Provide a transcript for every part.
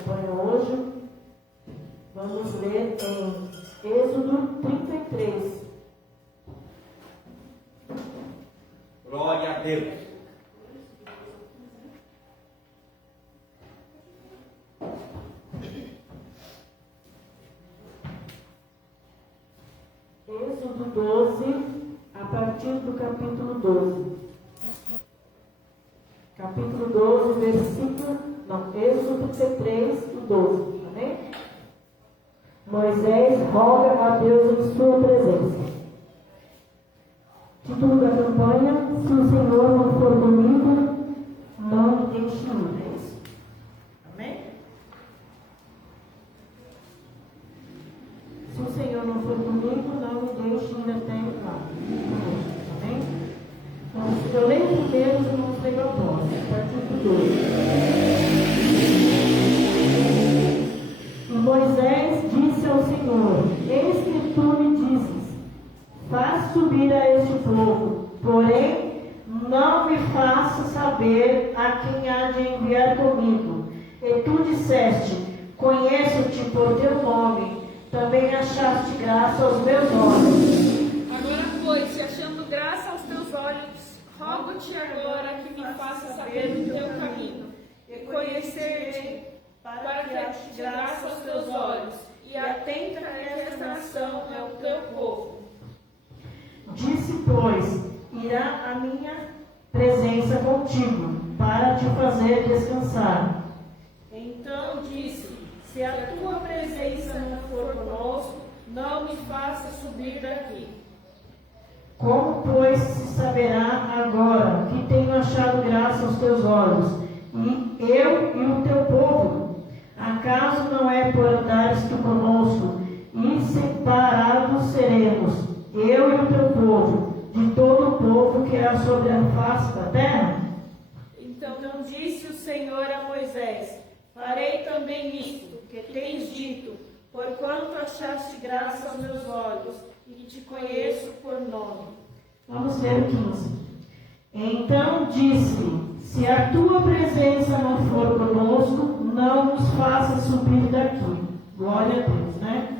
campanha hoje. Vamos ler em Êxodo 33. Glória a Deus. Êxodo 12, a partir do capítulo 12. Capítulo 12, Êxodo 33, o 12. Amém? Moisés roga a Deus em sua presença. Título da campanha: Se o Senhor não for comigo, não me deixe ir. É isso? Amém? Se o Senhor não for comigo, não me deixe ir até lá. Amém? Então, eu leio primeiro e vamos ler após. A partir do 12. E Moisés disse ao Senhor: Eis que tu me dizes, faz subir a este povo, porém não me faça saber a quem há de enviar comigo. E tu disseste: Conheço-te por teu nome, também achaste graça aos meus olhos. Agora, pois, se achando graça aos teus olhos, rogo-te agora que me faça saber o teu caminho, e conhecer-te, para que ache graça aos teus olhos, e atenta que esta nação é o teu povo. Disse, pois, irá a minha presença contigo, para te fazer descansar. Então disse: Se a tua presença não for conosco, não me faça subir daqui. Como, pois, se saberá agora que tenho achado graça aos teus olhos, e eu e o teu povo? Acaso não é por andares tu conosco, e separados seremos, eu e o teu povo, de todo o povo que há sobre a face da terra? Então disse o Senhor a Moisés: Farei também isto que tens dito, porquanto achaste graça aos meus olhos, e te conheço por nome. Vamos ler o 15. Então disse-lhe: Se a tua presença não for conosco, não nos faça subir daqui. Glória a Deus, né?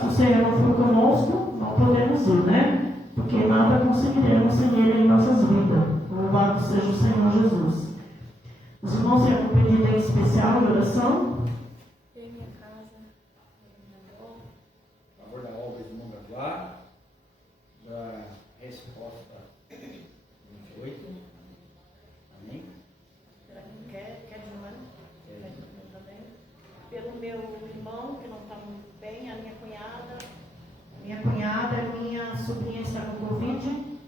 Se o Senhor não for conosco, não podemos ir, né? Porque nada conseguiremos sem Ele em nossas vidas. Louvado seja o Senhor Jesus. Os irmãos têm algum pedido em especial de oração? Em minha casa, Por favor, da obra de Mongaguá, da resposta 28. Amém? Quer de mano? Também. Pelo meu irmão, que não está muito bem, a minha cunhada. Minha cunhada, minha sobrinha está com Covid.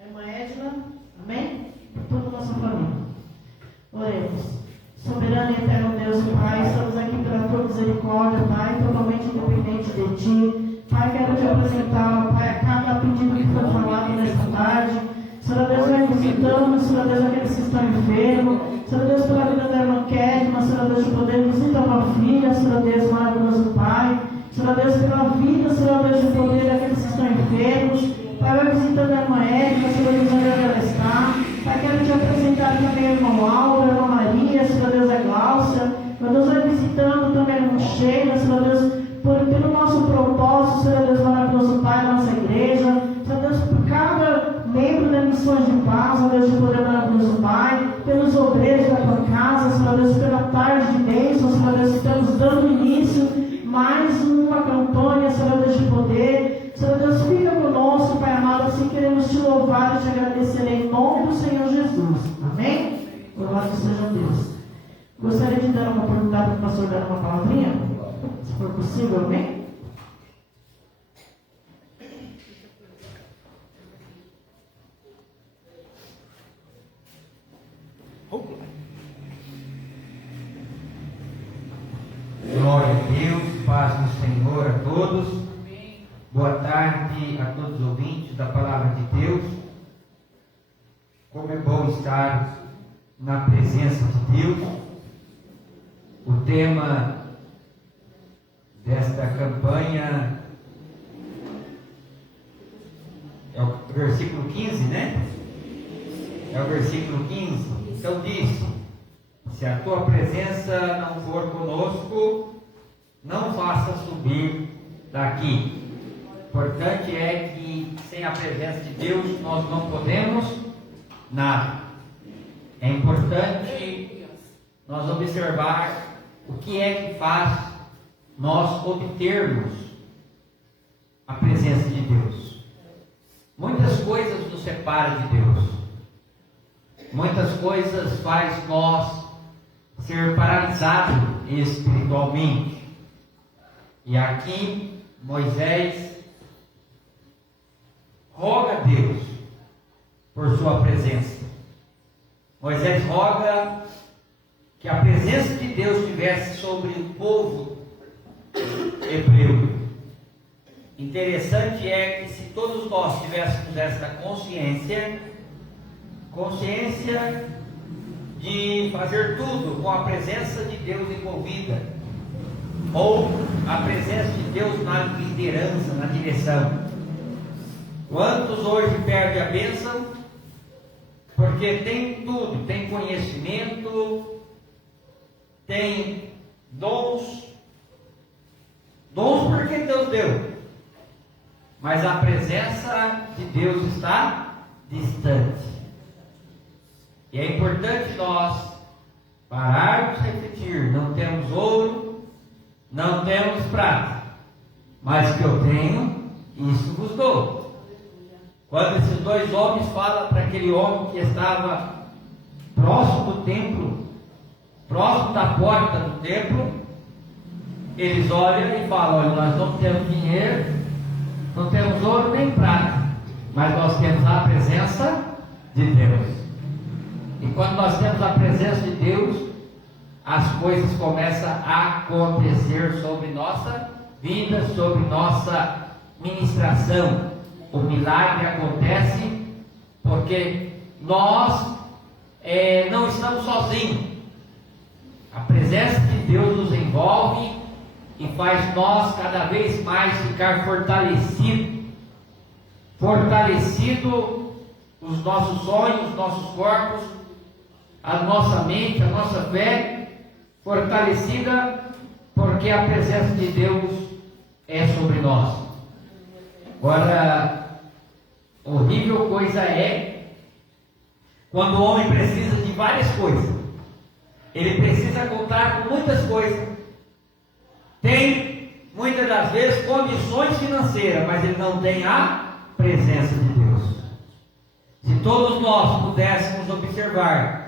A irmã Edna. Amém? Por toda a nossa família. Oremos. Soberano e eterno Deus e Pai, estamos aqui pela tua misericórdia, Pai, totalmente independente de ti. Pai, quero te apresentar, Pai, a cada pedido que foi falado nesta tarde. Senhor Deus, vai visitando, Senhor Deus, aqueles que estão enfermos. Senhor Deus, pela vida da irmã Kedma, Senhor Deus, de poder visitar uma filha, Senhor Deus, maravilhoso Pai. Senhor Deus, pela vida, Senhor Deus, de poder daqueles que estão enfermos. Pai, vai visitando a irmã Érica, Senhor Deus, onde ela está. Pai, quero te apresentar também a irmã Laura, a irmã Maria, Senhor Deus, a Gláucia. Senhor Deus, vai visitando também a irmã Sheila, Senhor Deus, pelo nosso propósito, Senhor Deus, maravilhoso Pai, da nossa igreja. Senhor Deus, por cada membro da Missões de Paz, Senhor Deus, de poder maravilhoso Pai, pelos obreiros da tua casa, Senhor Deus, pela tarde de bênção, Senhor Deus, estamos dando início mais uma campanha, Senhor Deus, de poder. Senhor Deus, fica conosco, Pai amado, assim queremos te louvar e te agradecer em nome do Senhor Jesus. Amém? Louvado seja Deus. Gostaria de dar uma oportunidade para o pastor dar uma palavrinha, se for possível, amém? Glória a Deus, paz no Senhor a todos. Boa tarde a todos os ouvintes da Palavra de Deus. Como é bom estar na presença de Deus. O tema desta campanha é o versículo 15, né? É o versículo 15. Então diz: Se a tua presença não for conosco, não faça subir daqui. Importante é que sem a presença de Deus nós não podemos nada. É importante nós observar o que é que faz nós obtermos a presença de Deus. Muitas coisas nos separam de Deus. Muitas coisas faz nós ser paralisados espiritualmente. E aqui Moisés roga a Deus por sua presença. Moisés roga que a presença de Deus estivesse sobre o povo hebreu. Interessante é que se todos nós tivéssemos esta consciência de fazer tudo com a presença de Deus envolvida, ou a presença de Deus na liderança, na direção. Quantos hoje perdem a bênção? Porque tem tudo, tem conhecimento, tem dons porque Deus deu, mas a presença de Deus está distante. E é importante nós pararmos de refletir: não temos ouro, não temos prata, mas o que eu tenho, isso vos dou. Quando esses dois homens falam para aquele homem que estava próximo do templo, próximo da porta do templo, eles olham e falam: olha, nós não temos dinheiro, não temos ouro nem prata, mas nós temos a presença de Deus. E quando nós temos a presença de Deus, as coisas começam a acontecer sobre nossa vida, sobre nossa ministração. O milagre acontece porque nós não estamos sozinhos. A presença de Deus nos envolve e faz nós cada vez mais ficar fortalecido os nossos sonhos, os nossos corpos, a nossa mente, a nossa fé, fortalecida porque a presença de Deus é sobre nós. Agora, horrível coisa é quando o homem precisa de várias coisas. Ele precisa contar com muitas coisas. Tem, muitas das vezes, condições financeiras, mas ele não tem a presença de Deus. Se todos nós pudéssemos observar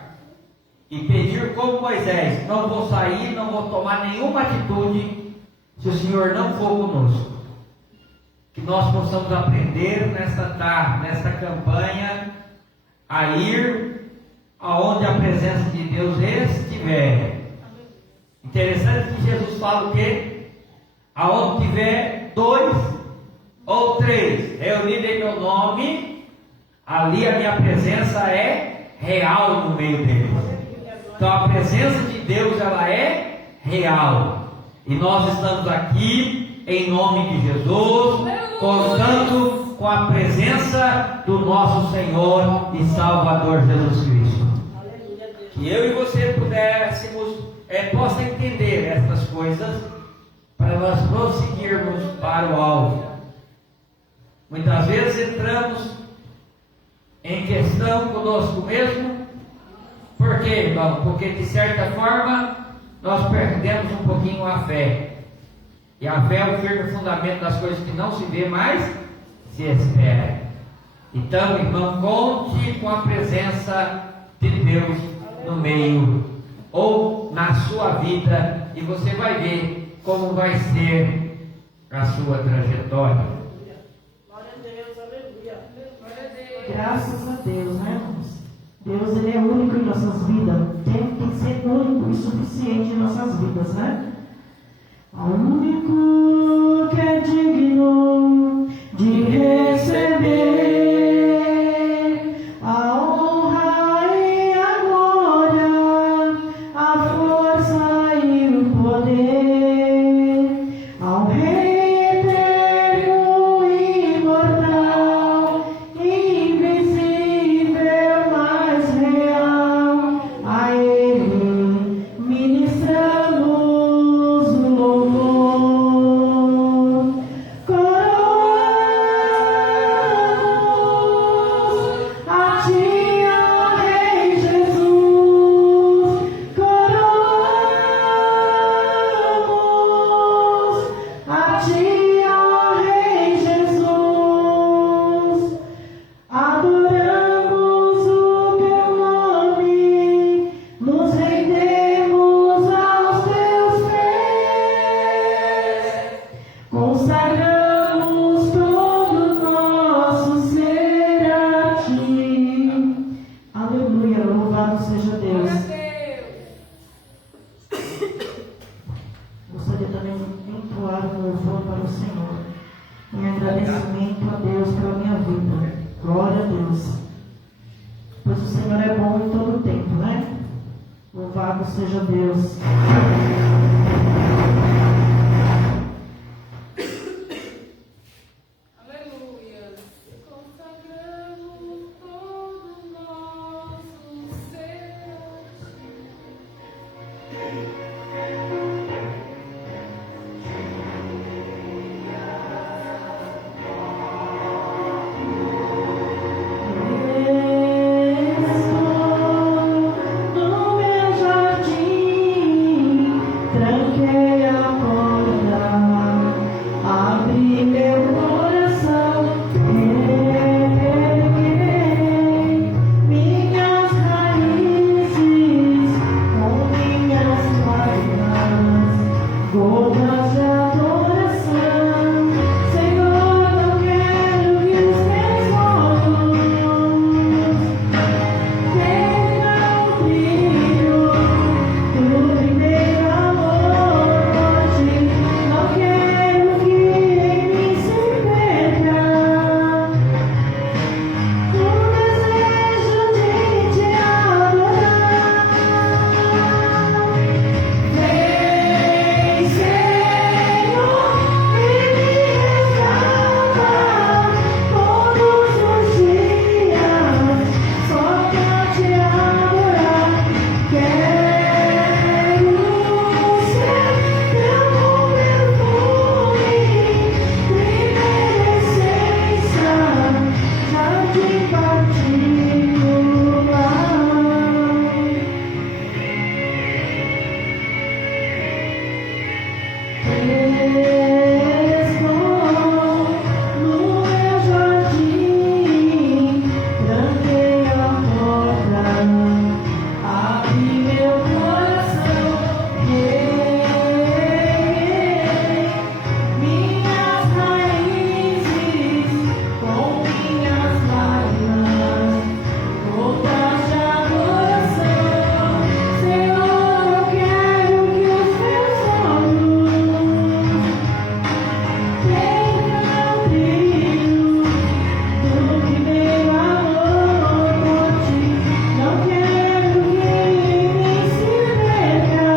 e pedir como Moisés: não vou sair, não vou tomar nenhuma atitude se o Senhor não for conosco. Que nós possamos aprender nesta tarde, nesta campanha, a ir aonde a presença de Deus estiver. Interessante que Jesus fala o quê? Aonde tiver 2 ou 3 reunidos em meu nome, ali a minha presença é real no meio deles. Então a presença de Deus, ela é real. E nós estamos aqui em nome de Jesus, contando com a presença do nosso Senhor e Salvador Jesus Cristo. Que eu e você possa entender essas coisas para nós prosseguirmos para o alvo. Muitas vezes entramos em questão conosco mesmo. Por quê, irmão? Porque de certa forma nós perdemos um pouquinho a fé. E a fé é o firme fundamento das coisas que não se vê, mas se espera. Então, irmão, conte com a presença de Deus no meio ou na sua vida, e você vai ver como vai ser a sua trajetória. Glória a Deus, aleluia. Glória a Deus. Graças a Deus, né, irmãos? Deus, Ele é único em nossas vidas. Tem que ser único e suficiente em nossas vidas, né? Ao único que é digno de receber a honra e a glória, a força e o poder, ao Rei eterno e imortal, invisível, mas real, a Ele agradecimento a Deus pela minha vida. Glória a Deus. Pois o Senhor é bom em todo o tempo, né? Louvado seja Deus. Aleluia. Consagramos todo nosso ser a Ti. No meu jardim, tranquei a porta, abri meu coração, reguei minhas raízes com minhas lágrimas, gotas de adoração. Senhor, eu quero que os meus olhos tenham brilho do primeiro amor por Ti. Não quero que em mim se perca o desejo de Te adorar. Vem, Senhor, e me resgata todos os dias, só pra Te adorar. Quero ser Teu perfume, primeira essência, jardim particular. No meu jardim, tranquei a porta, abri meu coração, reguei minhas raízes com minhas lágrimas, gotas de adoração. Senhor, eu quero que os meus olhos tenham brilho do primeiro amor por Ti. Não quero que em mim se perca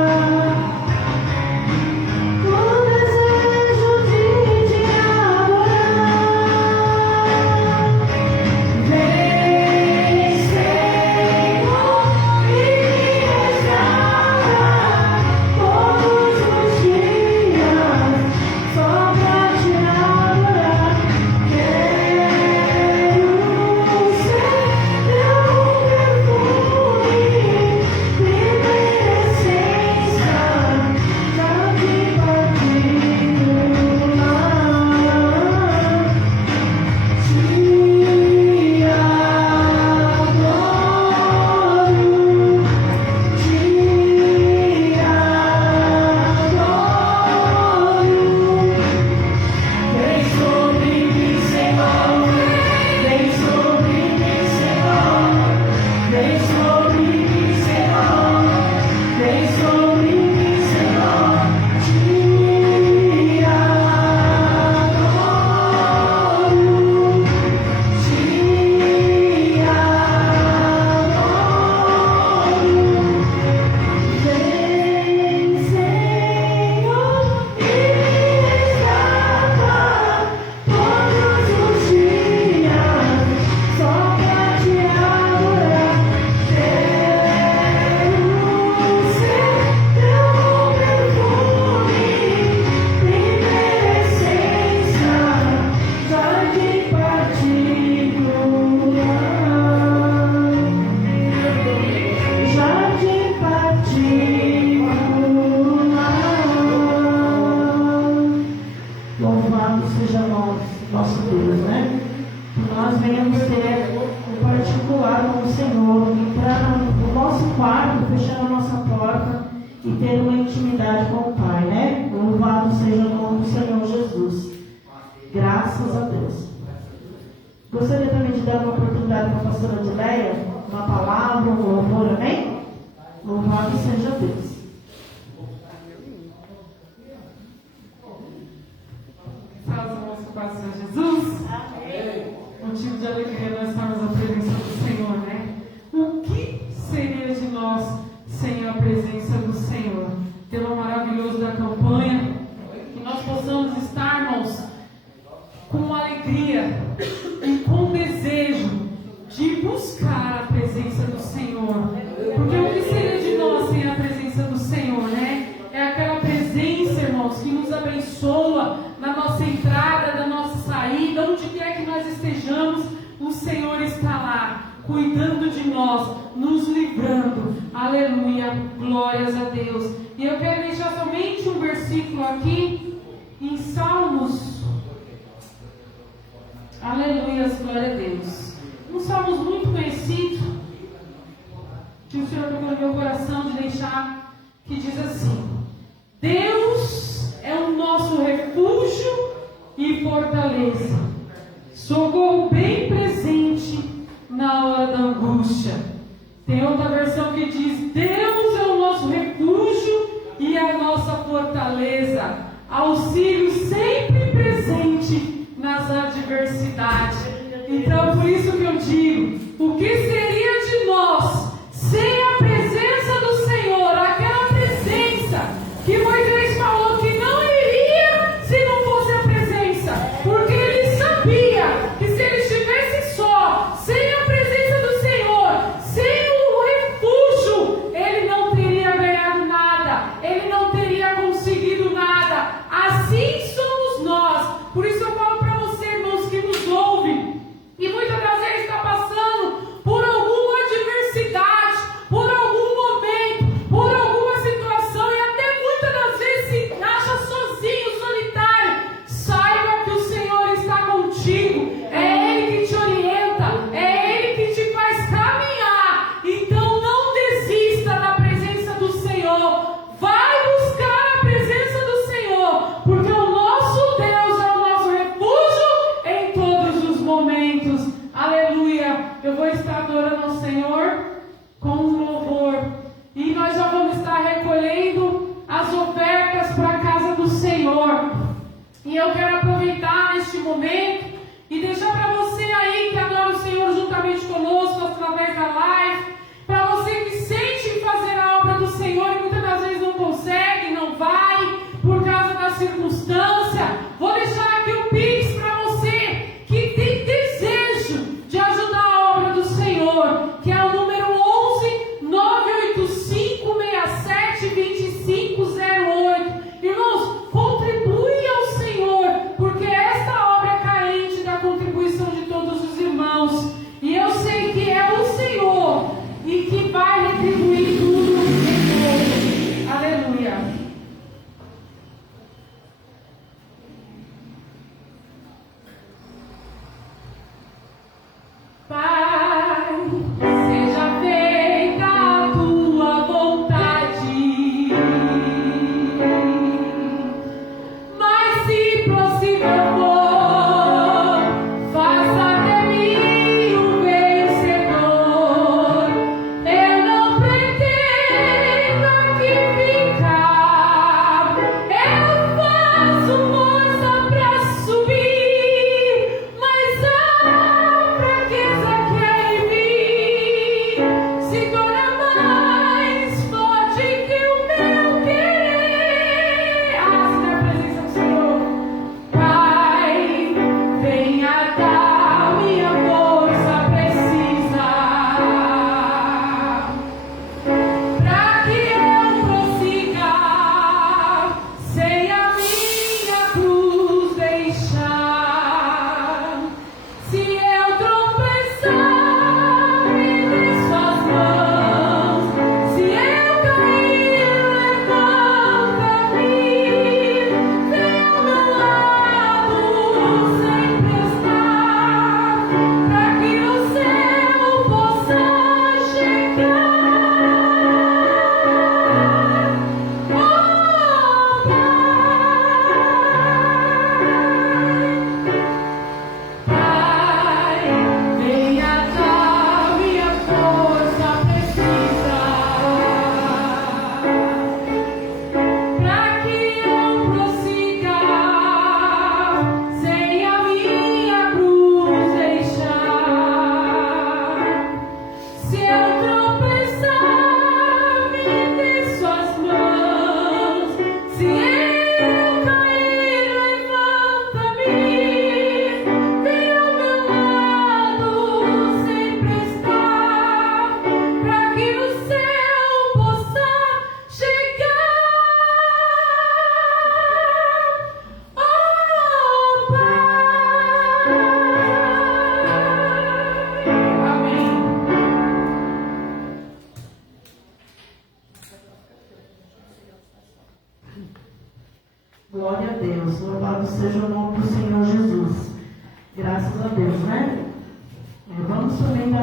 o desejo de Te adorar. Vem, Senhor, e me resgata todos os dias, só pra Te adorar. Quero ser Teu perfume, primeira essência, jardim particular. Te adoro. Vem sobre mim, Senhor, vem sobre mim, Senhor, vem sobre mim, Senhor, vem sobre mim, Senhor. Te adoro, te adoro. Vem, Senhor, e me resgata todos os dias, só pra Te adorar. Quero ser Teu perfume, primeira essência, jardim particular. Jardim particular. Louvado seja nosso Deus, né? Que nós venhamos ter um particular com o Senhor, entrar no nosso quarto, fechando a nossa porta e ter uma intimidade com o Pai, né? Louvado seja o nome do Senhor Jesus. Graças a Deus. Gostaria também de dar uma oportunidade para a pastora Adileia, uma palavra, um louvor, amém? Louvado seja Deus. Salve o nosso Senhor Jesus. motivo de alegria nós estarmos na presença do Senhor, né? O que seria de nós sem a presença do Senhor? Tema maravilhoso da campanha, que nós possamos estar, irmãos, com alegria e com desejo de buscar a presença do Senhor. Porque o que seria de nós sem a presença do Senhor, né? É aquela presença, irmãos, que nos abençoa na nossa entrada, na nossa saída, onde quer que nós estejamos, o Senhor está lá, cuidando de nós, nos livrando. Aleluia, glórias a Deus. E eu quero deixar somente um versículo aqui, em Salmos. Aleluia, glória a Deus. Um Salmos muito conhecido, que o Senhor tocou no meu coração de deixar, que diz assim: Deus é o nosso refúgio e fortaleza, socorro bem presente na hora da angústia. Tem outra versão que diz: Deus é o nosso refúgio e a nossa fortaleza, auxílio sempre presente nas adversidades. Então, por isso que eu digo, o que seria de nós sem a presença do Senhor? Aquela presença que Moisés falou que não iria se não fosse a presença, porque ele sabia que se ele estivesse só, sem a presença do Senhor, sem o refúgio, ele não teria ganhado nada, ele não teria conseguido nada. Assim somos nós. Por isso eu falo para você, irmãos, que nos ouve e muitas das vezes está passando por alguma adversidade,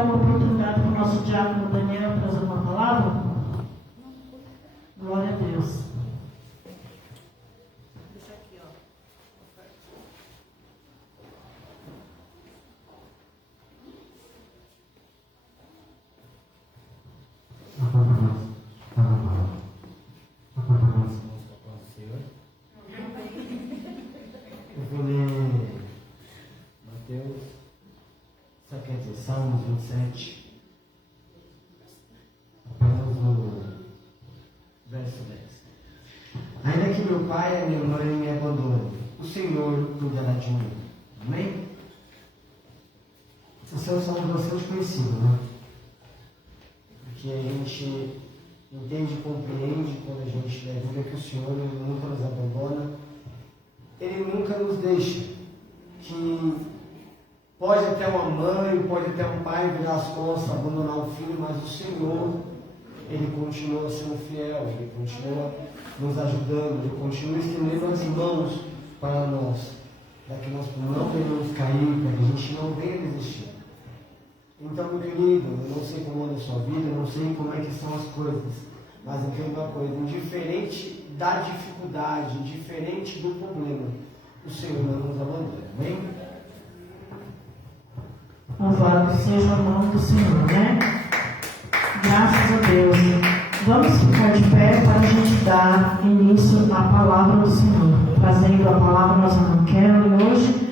dar uma oportunidade para o nosso diácono Daniel trazer uma palavra? Glória a Deus. Deixa aqui, ó. Eu vou ler Mateus, sabe, quer dizer, Salmos 27, apenas o verso 10. Ainda que meu pai e a minha mãe me abandonem, o Senhor cuidará de mim. Amém? Esse é um salmo bastante conhecido, né? Porque a gente entende e compreende quando a gente lembra que o Senhor ele nunca nos abandona, Ele nunca nos deixa. Que pode até uma mãe, pode até um pai virar as costas, abandonar um filho, mas o Senhor, Ele continua sendo fiel, Ele continua nos ajudando, Ele continua estendendo as mãos para nós, para que nós não venhamos cair, para que a gente não venha desistir. Então, meu querido, eu não sei como anda a sua vida, eu não sei como é que são as coisas, mas eu tenho uma coisa, indiferente da dificuldade, indiferente do problema, o Senhor não nos abandona, amém? Louvado seja o nome do Senhor, né? Graças a Deus. Vamos ficar de pé para a gente dar início à palavra do Senhor. Trazendo a palavra, nós irmãos Carol, e hoje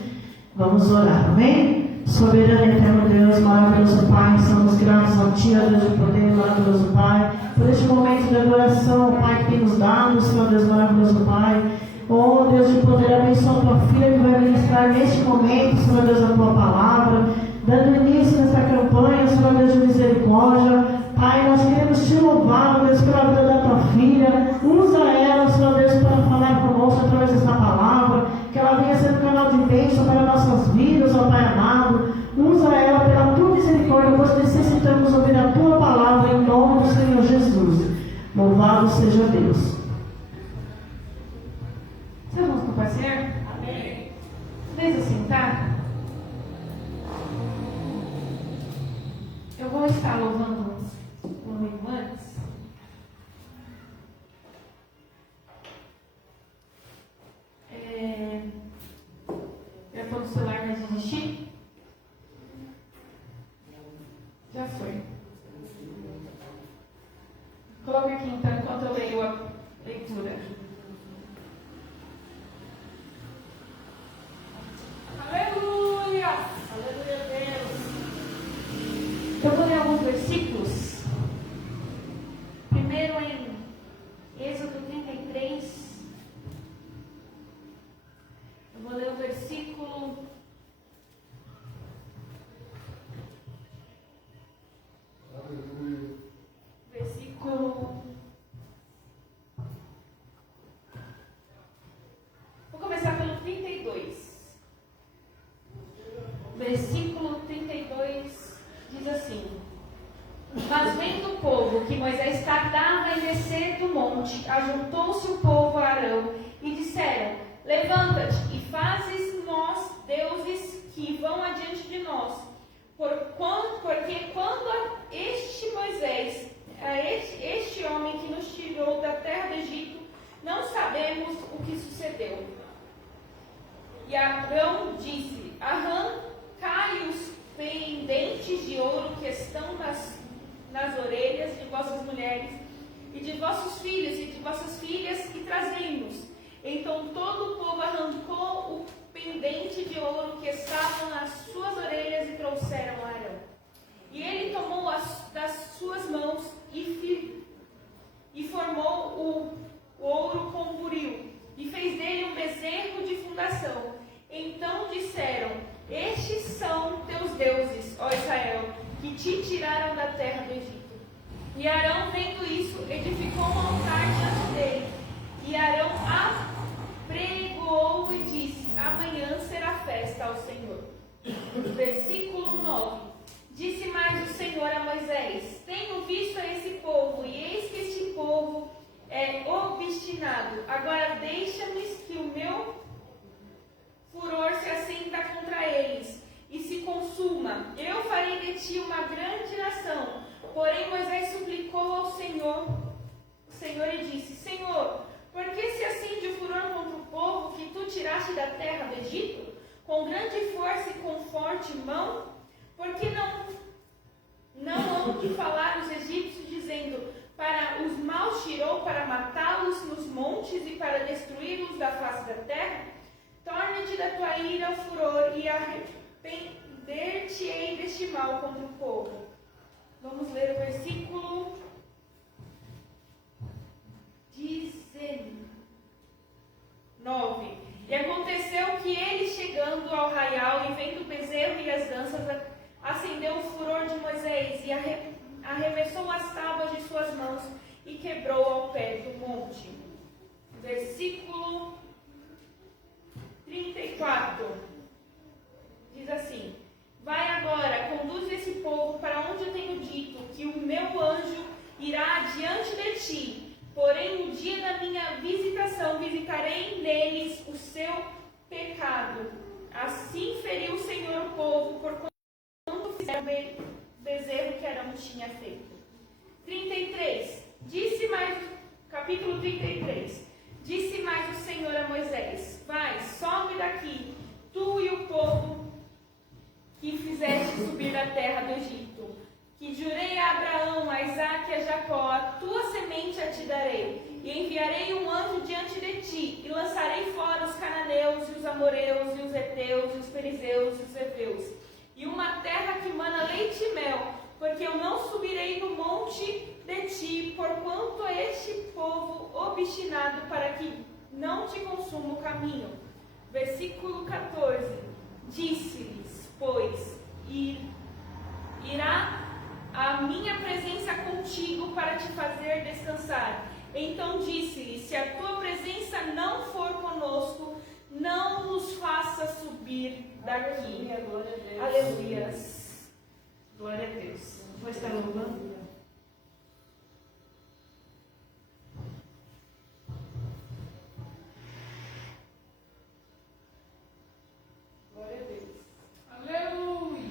vamos orar, amém? Soberano e eterno Deus, maravilhoso Pai, somos gratos a Ti, ó Deus de poder, maravilhoso Pai, por este momento de adoração, Pai, que tem nos dado, Senhor Deus maravilhoso Pai. Oh Deus de poder, abençoa a Tua filha que vai ministrar neste momento, Senhor Deus, a Tua palavra, dando início nessa campanha, Senhor Deus de misericórdia. Pai, nós queremos Te louvar, Deus, pela vida da Tua filha. Usa ela, Senhor Deus, para falar conosco através dessa palavra, que ela venha ser um canal de bênção para nossas vidas, ó Pai amado. Usa ela pela Tua misericórdia, pois necessitamos ouvir a Tua palavra em nome do Senhor Jesus. Louvado seja Deus. Vocês vão compartilhar? Amém. Deixa sentar. Eu vou estar louvando comigo antes. Já estou no celular, mas desistir? Já foi. Coloque aqui então, enquanto eu leio a leitura. Aleluia! Aleluia, Deus. Eu vou ler alguns versículos. Primeiro em Êxodo 33. Eu vou ler o versículo. Vou começar pelo 32. Versículo 32 diz assim: Mas vendo o povo que Moisés tardava em descer do monte, ajuntou-se o povo a Arão e disseram: Levanta-te e fazes nós deuses que vão adiante de nós. Porque quando a este Moisés, este homem que nos tirou da terra do Egito, não sabemos o que sucedeu. E Arão disse: Arrancai os pendentes de ouro que estão nas orelhas de vossas mulheres e de vossos filhos e de vossas filhas e trazei-nos. Então todo o povo arrancou o pendente de ouro que estavam nas suas orelhas e trouxeram a Arão. E ele tomou das suas mãos e formou o ouro com buril e fez dele um bezerro de fundação. Então disseram: Estes são teus deuses, ó Israel, que te tiraram da terra do Egito. E Arão, vendo isso, edificou um altar diante dele. E Arão apregoou e disse: Amanhã será festa ao Senhor. Versículo 9. Disse mais o Senhor a Moisés: Tenho visto a esse povo, e eis que este povo é obstinado. Agora deixa-me que o meu furor se assenta contra eles e se consuma. Eu farei de ti uma grande forte mão? Porque não hão de falar os egípcios, dizendo, para os maus tirou para matá-los nos montes e para destruí-los da face da terra? Torne-te da tua ira o furor e arrepender-te-ei deste mal contra o povo. Vamos ler o versículo 19. E aconteceu que ele, chegando ao arraial e vendo o bezerro e as danças, acendeu o furor de Moisés e arremessou as tábuas de suas mãos e quebrou ao pé do monte. Versículo 34. Diz assim: vai agora, conduz esse povo para onde eu tenho dito, que o meu anjo irá diante de ti. Porém, no dia da minha visitação, visitarei neles o seu pecado. Assim feriu o Senhor o povo, por quanto fizeram o bezerro que Arão tinha feito. 33. Capítulo 33. Disse mais o Senhor a Moisés: vai, sobe daqui, tu e o povo que fizeste subir da terra do Egito, que jurei a Abraão, a Isaque e a Jacó, a tua semente a te darei, e enviarei um anjo diante de ti, e lançarei fora os cananeus, e os amoreus, e os heteus, e os perizeus, e os heveus, e uma terra que mana leite e mel, porque eu não subirei no monte de ti, porquanto é este povo obstinado, para que não te consuma o caminho. Versículo 14. Disse-lhes, pois, irá a minha presença contigo para te fazer descansar. Então disse-lhe, se a tua presença não for conosco, não nos faça subir daqui. Aleluia. Glória a Deus. Vou estar louvando. Glória a Deus. Aleluia.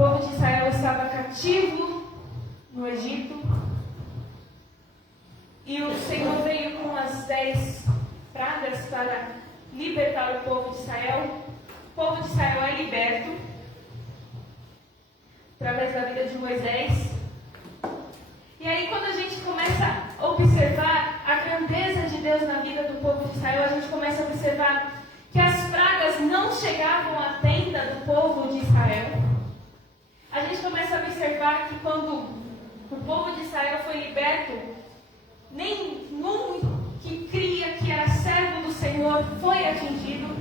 povo de Israel estava cativo no Egito. E o Senhor veio com as 10 pragas para libertar o povo de Israel. O povo de Israel é liberto através da vida de Moisés. E aí, quando a gente começa a observar a grandeza de Deus na vida do povo de Israel, a gente começa a observar que as pragas não chegavam à tenda do povo de Israel. A gente começa a observar que quando o povo de Israel foi liberto, nenhum que cria que era servo do Senhor foi atingido.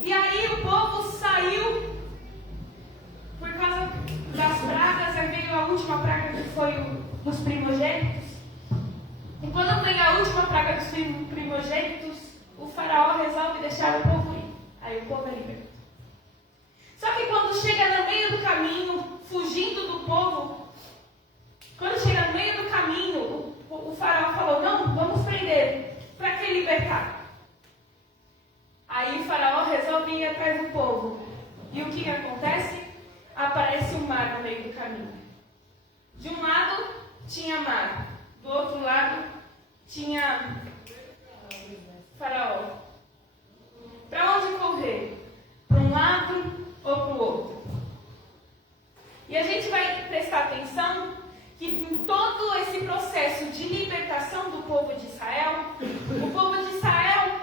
E aí o povo saiu por causa das pragas. Aí veio a última praga, que foi dos primogênitos. E quando vem a última praga dos primogênitos, o faraó resolve deixar o povo ir. Aí o povo é liberto. Só que quando chega no meio do caminho, fugindo do povo, quando chega no meio do caminho, o faraó falou: não, vamos prender. Para que libertar? Aí o faraó resolve ir atrás do povo. E o que acontece? Aparece o mar no meio do caminho. De um lado tinha mar, do outro lado tinha faraó. Para onde correr? Para um lado ou para o outro? E a gente vai prestar atenção que em todo esse processo de libertação do povo de Israel, o povo de Israel,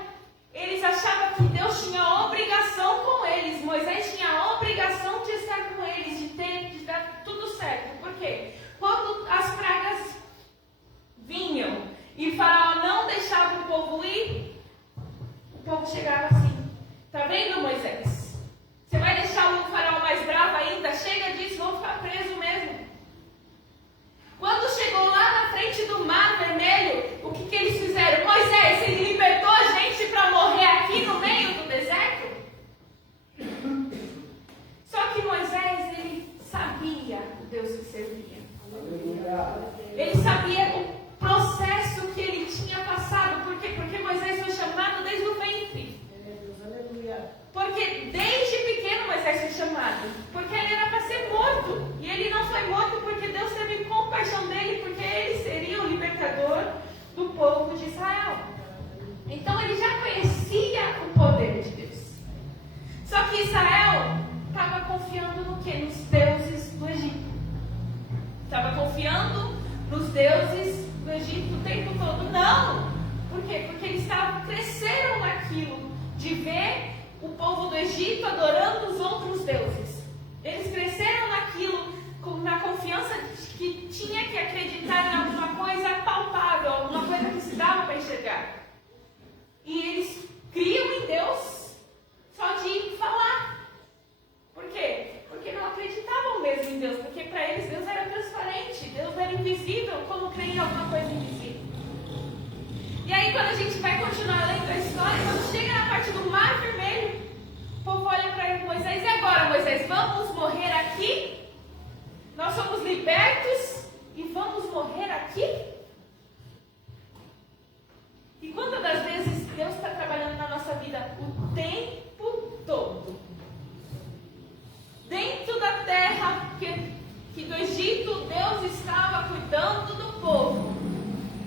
eles achavam que Deus tinha obrigação com eles, Moisés tinha a obrigação de estar com eles, de dar tudo certo. Por quê? Quando as pragas vinham e Faraó não deixava o povo ir, o povo chegava assim: tá vendo, Moisés? Você vai deixar o Faraó mais bravo ainda? Chega disso, vão ficar presos mesmo. Quando chegou lá na frente do Mar Vermelho, o que eles fizeram? Moisés, ele libertou a gente para morrer aqui no meio do deserto? Só que Moisés, ele sabia o Deus que servia. Ele sabia o processo que ele tinha passado. Por quê? Porque Moisés foi chamado desde o ventre. Porque desde pequeno Moisés foi chamado. Porque ele era para ser morto. E ele não foi morto porque Deus teve compaixão dele, porque ele seria o libertador do povo de Israel. Então ele já conhecia o poder de Deus. Só que Israel estava confiando no quê? Nos deuses do Egito. Estava confiando nos deuses do Egito o tempo todo. Não! Por quê? Porque eles cresceram naquilo de ver o povo do Egito adorando os outros deuses. Eles cresceram naquilo, na confiança de que tinha que acreditar em alguma coisa palpável, alguma coisa que se dava para enxergar. E eles criam em Deus só de falar. Por quê? Porque não acreditavam mesmo em Deus, porque para eles Deus era transparente, Deus era invisível, como crer em alguma coisa invisível. E aí quando a gente vai continuar lendo a história, quando chega na parte do Mar Vermelho, o povo olha para Moisés: e agora, Moisés, vamos morrer aqui? Nós somos libertos e vamos morrer aqui? E quantas das vezes Deus está trabalhando na nossa vida o tempo todo? Dentro da terra que do Egito, Deus estava cuidando do povo.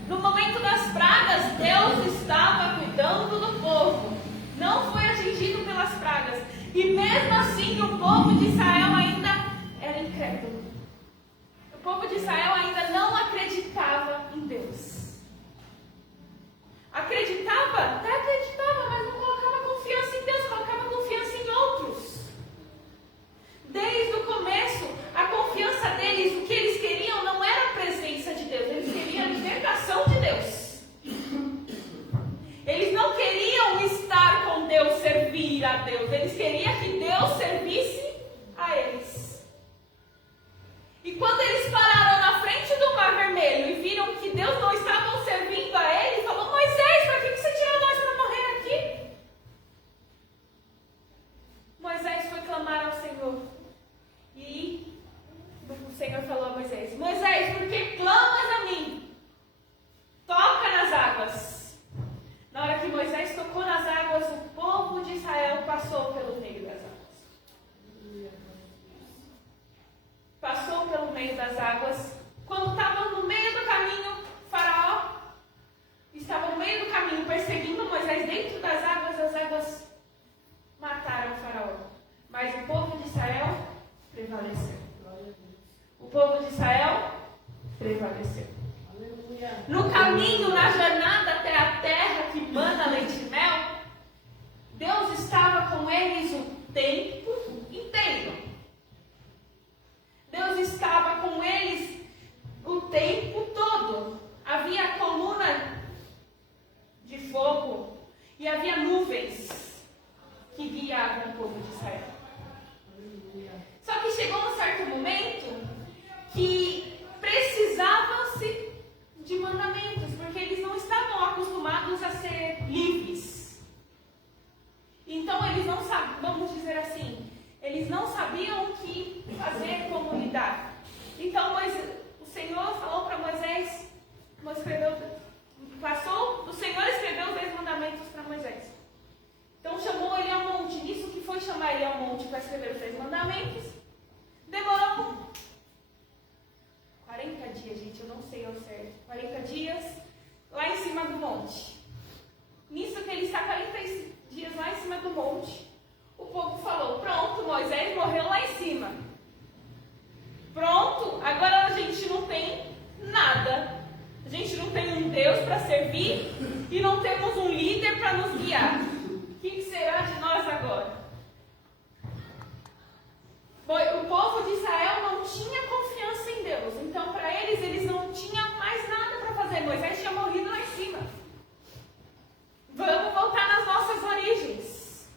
No momento das pragas, Deus estava cuidando do povo. Não foi atingido pelas pragas. E mesmo assim, o povo de Israel ainda era incrédulo. O povo de Israel ainda não acreditava em Deus. Acreditava? Até acreditava, mas não colocava confiança em Deus, colocava confiança em outros. Desde o começo, a confiança deles, o que eles queriam não era a presença de Deus, eles queriam a libertação de Deus. das águas. Quando estava no meio do caminho, Faraó estava no meio do caminho perseguindo Moisés dentro das águas, as águas mataram o Faraó. Mas o povo de Israel prevaleceu. O povo de Israel prevaleceu. No caminho, na jornada até a terra que mana leite e mel, Deus estava com eles o tempo inteiro. Deus estava com eles o tempo todo. Havia coluna de fogo e havia nuvens que guiavam o povo de Israel. Só que chegou um certo momento que precisava-se de mandamentos, porque eles não estavam acostumados a ser livres. Então eles não sabiam, vamos dizer assim, eles não sabiam o que fazer, como lidar. Então o Senhor falou para Moisés, o Senhor escreveu os 10 mandamentos para Moisés. Então chamou ele ao monte. Nisso que foi chamar ele ao monte para escrever os 10 mandamentos, demorou 40 dias, gente, eu não sei ao certo. 40 dias lá em cima do monte. Nisso que ele está 40 dias lá em cima do monte, o povo falou: pronto, Moisés morreu lá em cima. Pronto, agora a gente não tem nada. A gente não tem um Deus para servir e não temos um líder para nos guiar. O que será de nós agora? O povo de Israel não tinha confiança em Deus. Então, para eles não tinham mais nada para fazer. Moisés tinha morrido lá em cima. Vamos voltar nas nossas origens.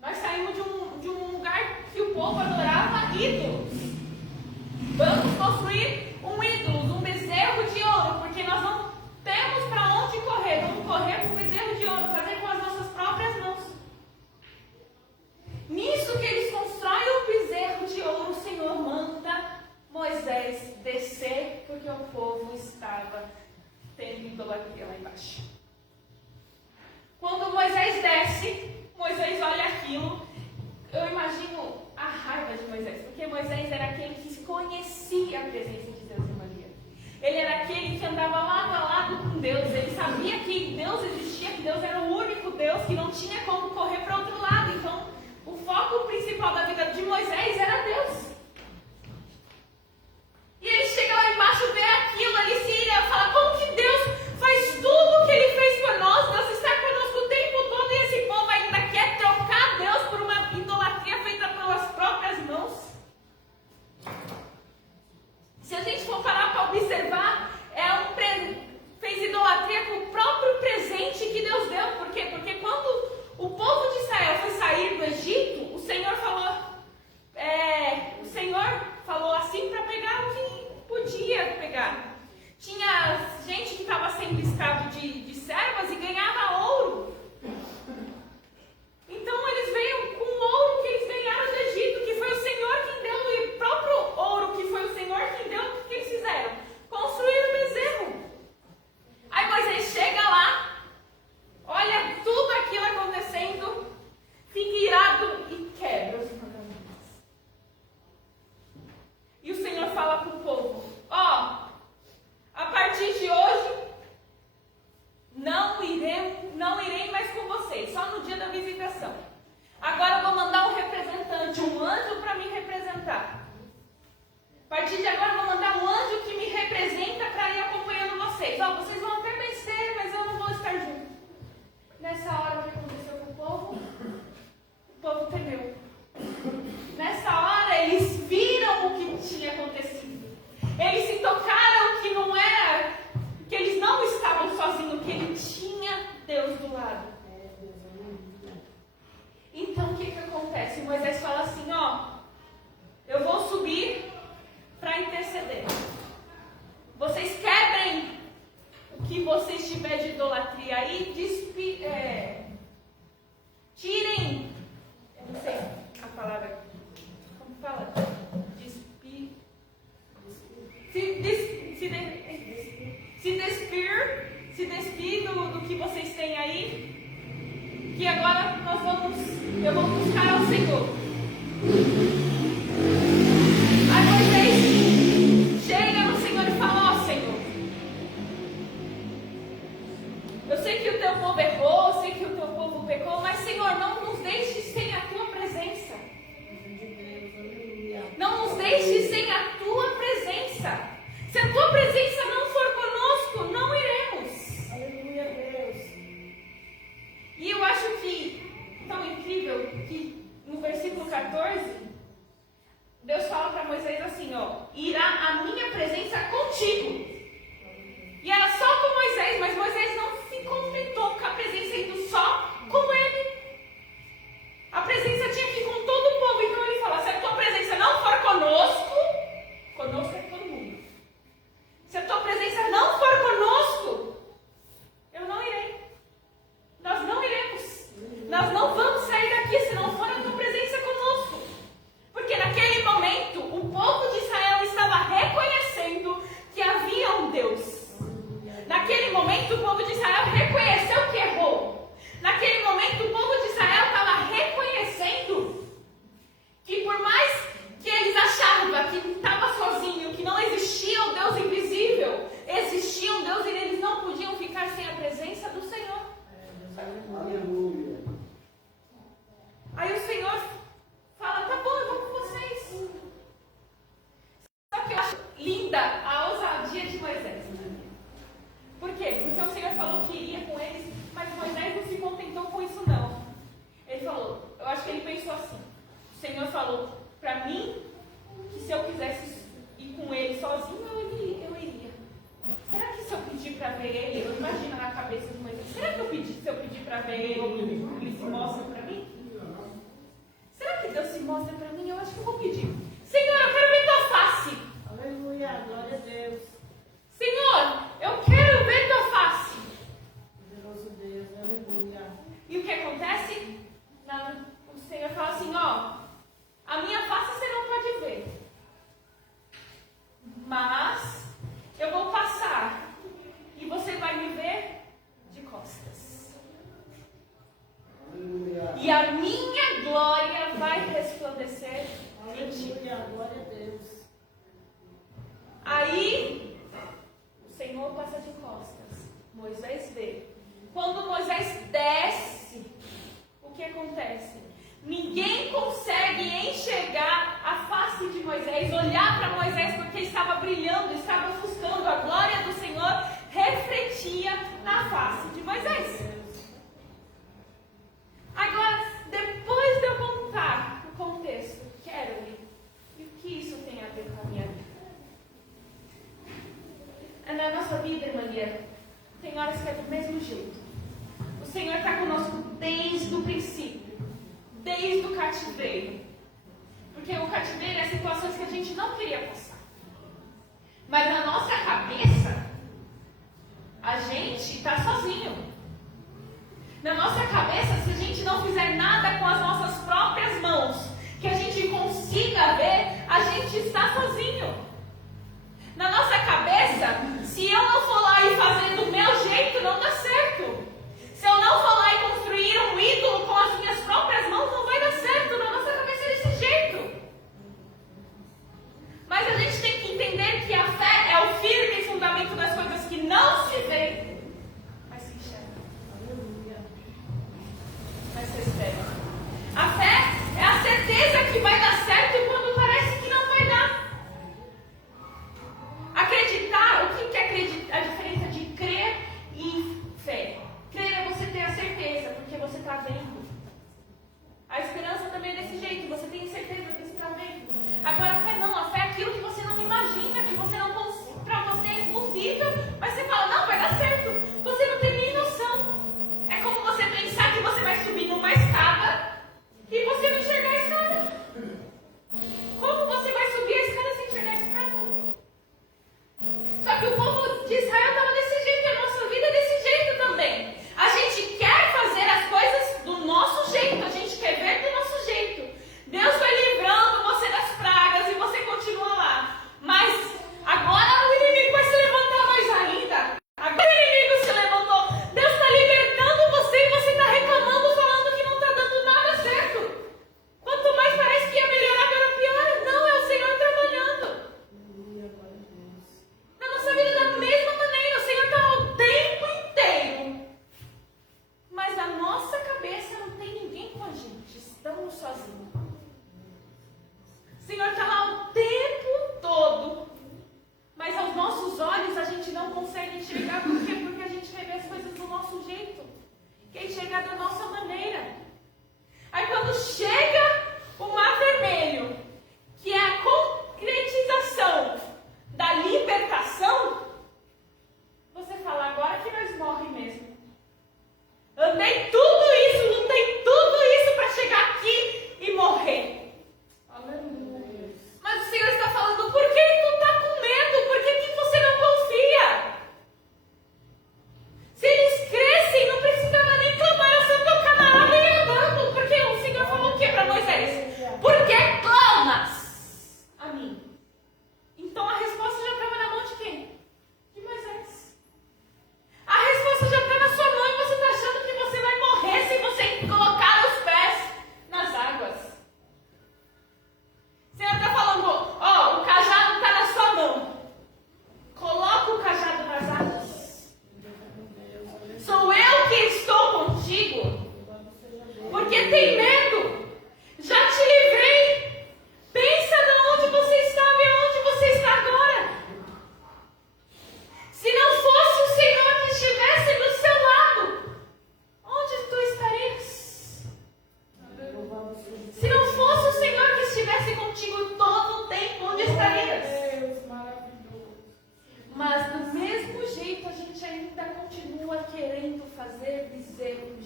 Nós saímos de um lugar que o povo adorava ídolos. Vamos construir um ídolo, um bezerro de ouro, porque nós não temos para onde correr. Vamos correr para o bezerro de ouro, fazer com as nossas próprias mãos. Nisso que eles constroem o bezerro de ouro, o Senhor manda Moisés descer, porque o povo estava tendo idolatria lá embaixo. Quando Moisés desce, Moisés olha aquilo. Eu imagino a raiva de Moisés, porque Moisés era aquele que conhecia a presença de Deus em Maria. Ele era aquele que andava lado a lado com Deus. Ele sabia que Deus existia, que Deus era o único Deus, que não tinha como correr para outro lado. Então, o foco principal da vida de Moisés era Deus. E ele chega lá embaixo, vê aquilo, ele se ira, fala: como que Deus faz tudo o que Ele fez por nós? Deus está conosco o tempo todo e esse povo ainda quer trocar Deus por uma idolatria feita pelas próprias mãos. Se a gente for parar para observar, fez idolatria com o próprio presente que Deus deu. Por quê? Porque quando o povo de Israel foi sair do Egito, o Senhor falou assim para pegar o que podia pegar. Tinha gente que estava sendo escravo de servas e ganhava ouro. Então eles veio com o ouro que eles ganharam do Egito, que foi o Senhor quem deu, e o próprio ouro que foi o Senhor quem deu, o que eles fizeram? Construíram o bezerro. Aí Moisés chega lá, olha tudo aquilo acontecendo, fica irado e quebra os mandamentos. E o Senhor fala para o povo: ó, a partir de hoje, não irei mais com vocês, só no dia da visitação. Agora eu vou mandar um representante, um anjo para me representar. A partir de agora eu vou mandar um anjo que me representa para ir acompanhando vocês. Ó, vocês vão até vencer, mas eu não vou estar junto. Nessa hora, o que aconteceu com o povo? O povo temeu. Nessa hora, eles viram o que tinha acontecido. Eles se tocaram que não era, que eles não estavam sozinhos, que ele tinha Deus do lado. Então o que acontece? Moisés fala assim: ó, eu vou subir para interceder. Vocês quebrem o que vocês tiverem de idolatria aí, tirem, eu não sei a palavra, como fala? Se despir do que vocês têm aí, que agora eu vou buscar ao Senhor. Aí Moisés assim, ó, irá a minha presença contigo. E era só com Moisés, mas Moisés não se contentou com a presença indo só com ele. A presença tinha que ir com todo o povo. Então ele fala, se a tua presença não for conosco, conosco é todo mundo. Se a tua presença não for conosco, eu não irei. Nós não iremos. Nós não vamos sair daqui se não for a tua presença conosco. Porque naquele momento, o povo de Israel estava reconhecendo que havia um Deus. Naquele momento, o povo de Israel reconheceu que errou. Naquele momento, o povo de Israel estava reconhecendo que por mais que eles achavam que estava sozinho, que não existia o Deus invisível, existia um Deus e eles não podiam ficar sem a presença do Senhor. Aleluia. Aí o Senhor fala, tá bom, eu vou com vocês. Só que eu acho linda a ousadia de Moisés. Por quê? Porque o Senhor falou que iria com eles, mas Moisés não se contentou com isso não. Ele falou, eu acho que ele pensou assim, o Senhor falou para mim que se eu quisesse ir com ele sozinho, eu iria. Será que se eu pedir para ver ele, eu imagino na cabeça de Moisés, será que se eu pedir para ver ele se mostra para mim? Será que Deus se mostra para mim? Eu acho que eu vou pedir. Senhor, eu quero ver tua face. Aleluia, glória a Deus. Senhor, eu quero ver tua face. Poderoso Deus, aleluia. E o que acontece? O Senhor fala assim, ó, a minha face você não pode ver. Mas eu vou passar e você vai me ver de costas. Aleluia. E a minha glória vai resplandecer em ti. Aleluia, glória a Deus. Aí, o Senhor passa de costas. Moisés vê. Quando Moisés desce, o que acontece? Ninguém consegue enxergar a face de Moisés, olhar para Moisés, porque estava brilhando, estava ofuscando. A glória do Senhor refletia na face de Moisés. Agora, depois de eu contar o contexto, quero-me, e o que isso tem a ver com a minha vida? Na nossa vida, irmã Lia, tem horas que é do mesmo jeito. O Senhor está conosco desde o princípio, desde o cativeiro. Porque o cativeiro é situações que a gente não queria passar. Mas na nossa cabeça, a gente está sozinho. Na nossa cabeça, se a gente não fizer nada com as nossas próprias mãos, que a gente consiga ver, a gente está sozinho. Na nossa cabeça, se eu não for lá e fazer do meu jeito, não dá certo. Se eu não for lá e construir um ídolo com as minhas próprias mãos, não vai dar certo. Na nossa cabeça é desse jeito. Mas a gente tem que entender que a fé é o firme fundamento das coisas que não se vê, mas se enxerga. Aleluia. Mas se espera. A fé é a certeza que vai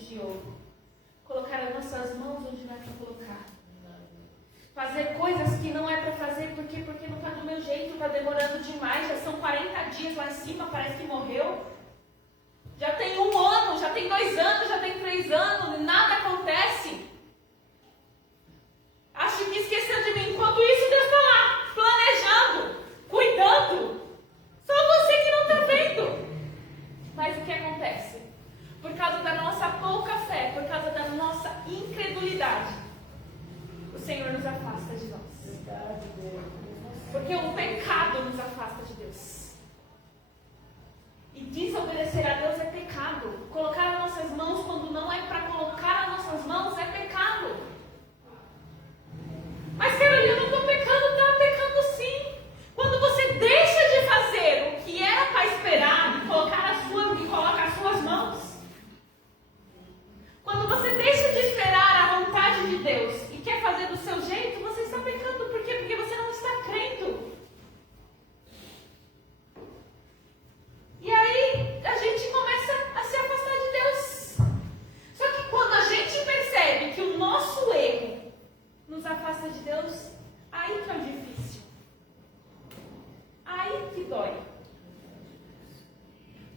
de ouro. Colocar as nossas mãos onde não é para colocar. Fazer coisas que não é para fazer porque não está do meu jeito, está demorando demais. Já são 40 dias lá em cima, parece que morreu. Já tem 1 ano, já tem 2 anos, já tem 3 anos, nada acontece. Acho que esqueceu de mim. Enquanto isso, Deus está lá, planejando, cuidando. Só você que não está vendo. Mas o que acontece? Por causa da nossa pouca fé, por causa da nossa incredulidade, o Senhor nos afasta de nós. Porque o pecado nos afasta de Deus. E desobedecer a Deus é pecado. Colocar as nossas mãos quando não é para colocar as nossas mãos é pecado. Mas Carolina, eu não estou pecando, está pecando sim. Quando você deixa de fazer o que era para esperar e coloca as suas mãos. Quando você deixa de esperar a vontade de Deus e quer fazer do seu jeito, você está pecando. Por quê? Porque você não está crendo. E aí a gente começa a se afastar de Deus. Só que quando a gente percebe que o nosso erro nos afasta de Deus, aí que é o difícil. Aí que dói.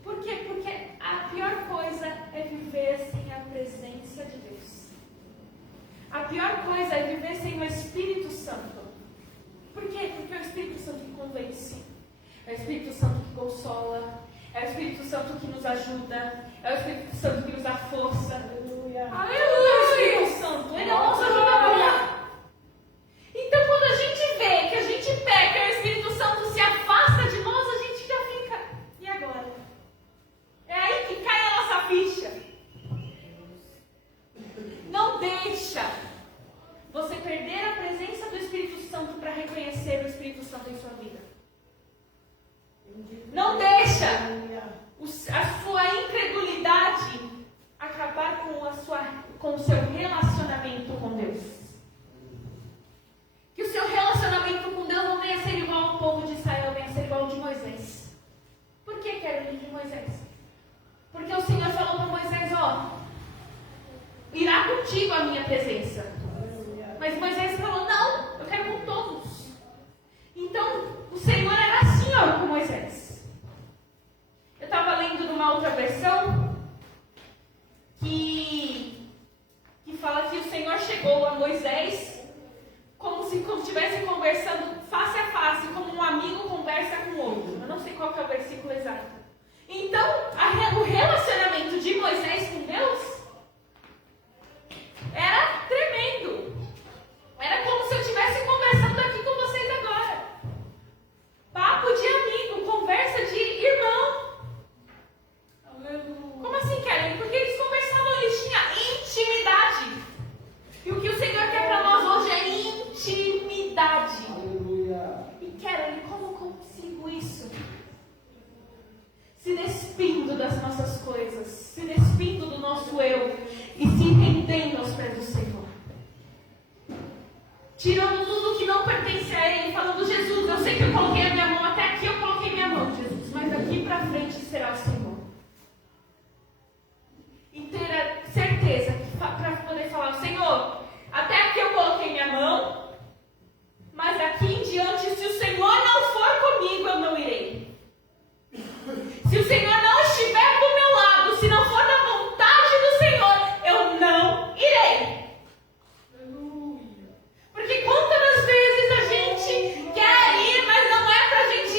Por quê? Porque a pior coisa é viver sem a presença de Deus. A pior coisa é viver sem o Espírito Santo. Por quê? Porque é o Espírito Santo que convence. É o Espírito Santo que consola. É o Espírito Santo que nos ajuda. É o Espírito Santo que nos dá força. Aleluia! Aleluia! O Espírito Santo, ele é o nosso ajudador. Então, quando a gente vê que a gente peca e o Espírito Santo se afasta de nós, a gente já fica. E agora? É aí que cai a nossa ficha. Não deixa você perder a presença do Espírito Santo para reconhecer o Espírito Santo em sua vida. Não deixa a sua incredulidade acabar com o seu relacionamento com Deus. Que o seu relacionamento com Deus não venha a ser igual ao povo de Israel, venha a ser igual ao de Moisés. Por que quero ir de Moisés? Porque o Senhor falou para Moisés, irá contigo a minha presença. Mas Moisés falou, não, eu quero com todos. Então, o Senhor era assim, com Moisés. Eu estava lendo numa outra versão que fala que o Senhor chegou a Moisés como se estivesse conversando face a face, como um amigo conversa com o outro. Eu não sei qual que é o versículo exato. Então, o relacionamento de Moisés com Deus era tremendo. Era como se eu estivesse conversando aqui com vocês agora. Papo de amigo, conversa de irmão. Como assim, Karen? Porque eles conversavam, eles tinham intimidade. E o que o Senhor quer para nós hoje é intimidade. Aleluia. E Karen, como eu consigo isso? Se despindo das nossas coisas, se despindo do nosso eu e se rendendo aos pés do Senhor. Tirando tudo que não pertence a Ele, falando, Jesus, eu sei que eu coloquei a minha mão, até aqui eu coloquei minha mão, Jesus, mas daqui para frente será o Senhor. E ter a certeza para poder falar, Senhor, até aqui eu coloquei minha mão, mas daqui em diante, se o Senhor não for comigo, eu não irei. Se o Senhor não estiver do meu lado, se não for da vontade do Senhor, eu não irei. Porque quantas vezes a gente quer ir, mas não é pra gente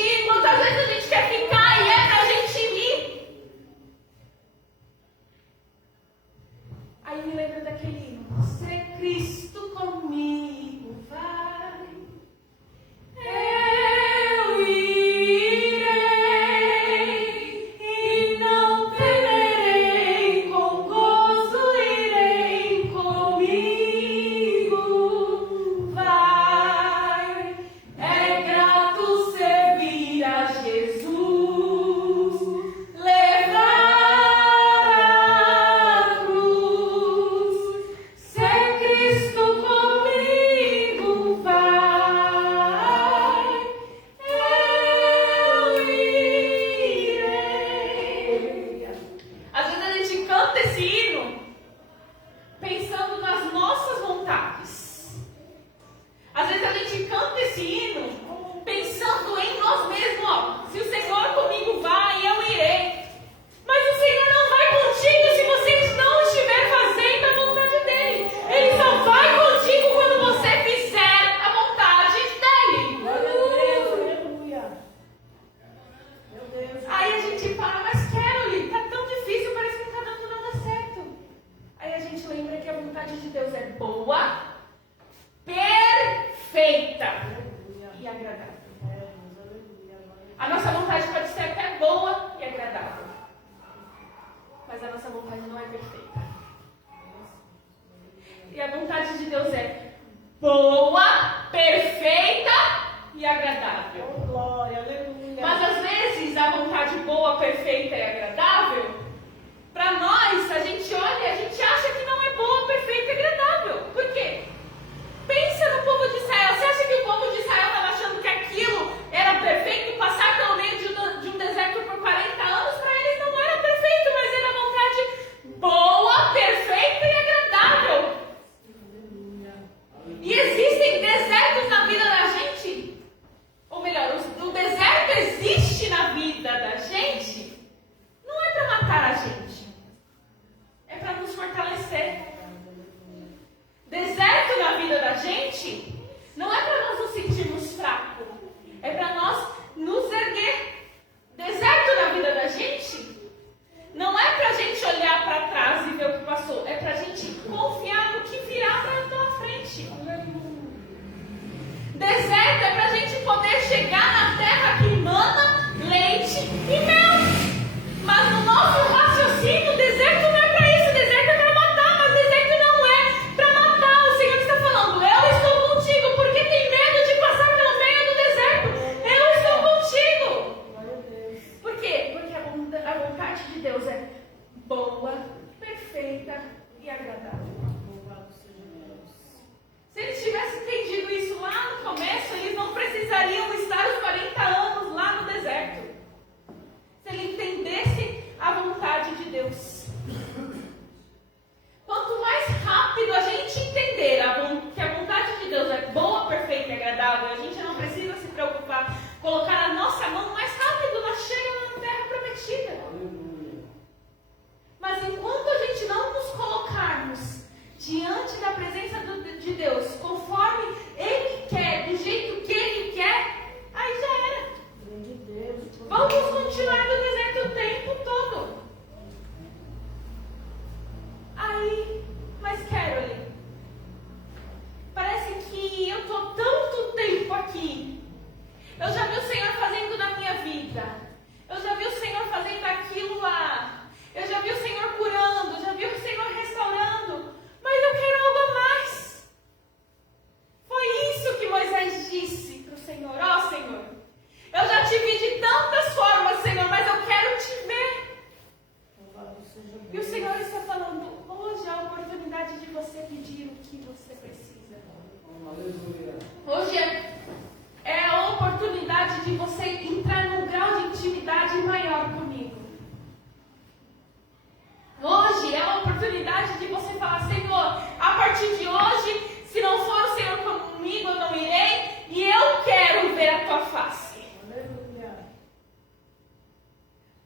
perfeita e agradável. Oh, glória, aleluia. Mas às vezes a vontade boa, perfeita e agradável, para nós, a gente olha e a gente acha que não é boa, perfeita e agradável. Por quê? Pensa no povo de Israel. Você acha que o povo de Israel estava achando que aquilo era perfeito? Passar pelo meio de um deserto por 40 anos, para eles não era perfeito, mas era vontade boa, perfeita e agradável. E existem desertos na vida da gente, ou melhor, o deserto existe na vida da gente, não é para matar a gente, é para nos fortalecer. Deserto na vida da gente não é para nós nos sentirmos fracos, é para nós nos erguer. Deserto na vida da gente não é para a gente olhar para trás e ver o que passou, é para a gente confiar no que virá pela frente. Deserto é para a gente poder chegar na terra que emana leite e mel. Mas no nosso raciocínio, deserto não é para isso, deserto é para matar, mas deserto não é para matar. O Senhor está falando, eu estou contigo, porque tem medo de passar pelo meio do deserto. Eu estou contigo. Por quê? Porque a vontade de Deus é boa, perfeita e agradável. Se eles tivessem entendido isso lá no começo, eles não precisariam estar os 40 anos lá no deserto. Se eles entendessem a vontade de Deus. Quanto mais rápido a gente entender que a vontade de Deus é boa, perfeita e agradável, a gente não precisa se preocupar, colocar a nossa mão, mais rápido nós chegamos na terra prometida. Mas enquanto a gente não nos colocarmos diante da presença de Deus, conforme Ele quer, do jeito que Ele quer, aí já era. Vamos continuar no deserto o tempo todo. Aí, mas Carolyn, parece que eu estou tanto tempo aqui. Eu já vi o Senhor fazendo na minha vida. Eu já vi o Senhor fazendo aquilo lá. Eu já vi o Senhor curando. Já vi o Senhor restaurando. Mas eu quero algo a mais. Foi isso que Moisés disse para o Senhor. Ó Senhor, eu já te vi de tantas formas, Senhor, mas eu quero te ver. E o Senhor está falando, hoje é a oportunidade de você pedir o que você precisa. Hoje é a oportunidade de você entrar num grau de intimidade maior comigo. Hoje é a oportunidade de você falar, Senhor, a partir de hoje, se não for o Senhor comigo, eu não irei, e eu quero ver a tua face. Aleluia.